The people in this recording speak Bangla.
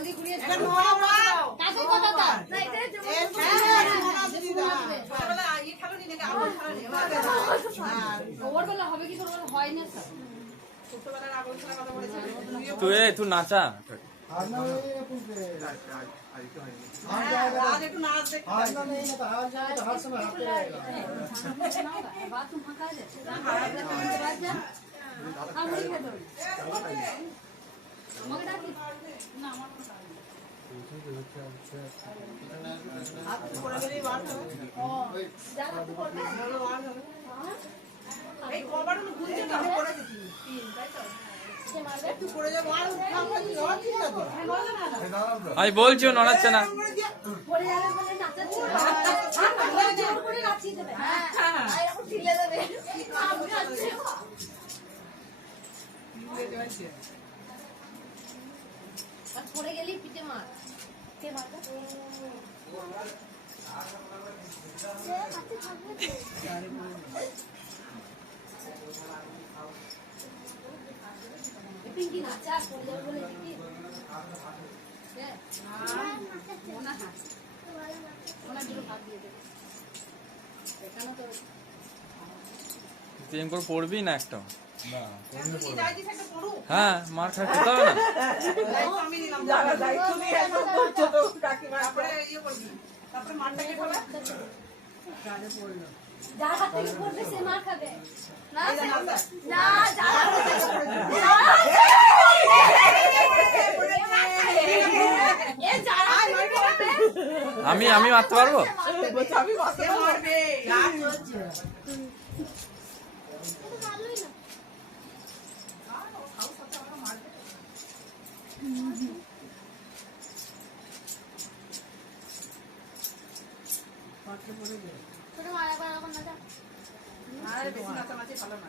জলদি ঘুরিয়ে এটা নোয়া মা কাকে কথা দাও না এটা নোনা দিদি দা ছোটবেলা এই খেলোনি নাকি আবার খেলোনি ওভারবেলা হবে কি ছোটবেলা হয় না স্যার ছোটবেলার আবার খেলার কথা বলেছে তুই নাচা आज एक नाच देख आज ना नहीं ना तो हार जाए तो हर समय हारते रहेगा बात तुम फंका दे बात जा हम नहीं है तो मगर डाली ना हाथ पकड़ के नहीं मार दो जा तू कर दे मार दो এই কবারও গুলতে কাম করে দিছি তাই তো সে মারবে একটু পড়ে যা মার খাওয়া কি হওয়া ঠিক আছে আমি বলছি ও নড়াচ্ছে না পড়ে যাবে বলে নাচাচ্ছে জোর করে নাচিয়ে দেবে হ্যাঁ এরকম ঢিলে দেবে আমি নাচছি আর পড়ে গেলি পিঠে মার কে মারবে পিঙ্কি নাচা পড়ে যাবে বলে পিঙ্কি ওনা হাত ওনা দুটো হাত দিয়ে দেবে এখানে তো তুই এম করে পড়বি না একটা তুই যাইছিস একটা পড়ু হ্যাঁ মার খাই খেতে হবে না আমি নিলাম জায়গা দায়িত্ব নিয়ে একদম ছোট কাকিমা তারপরে ইয়ে করবি তারপরে মারটাকে বলে কাজে পড়লো যার হাত থেকে পড়বে সে মার খাবে না এই যে নাচা না যার হাত থেকে এ যার হাত থেকে পড়বে আমি মারতে পারবো আমি মারতে মারবে যা চলছে ছোট মারা একবার এরকম না যা আরে বেশি নাচানাচি ভালো না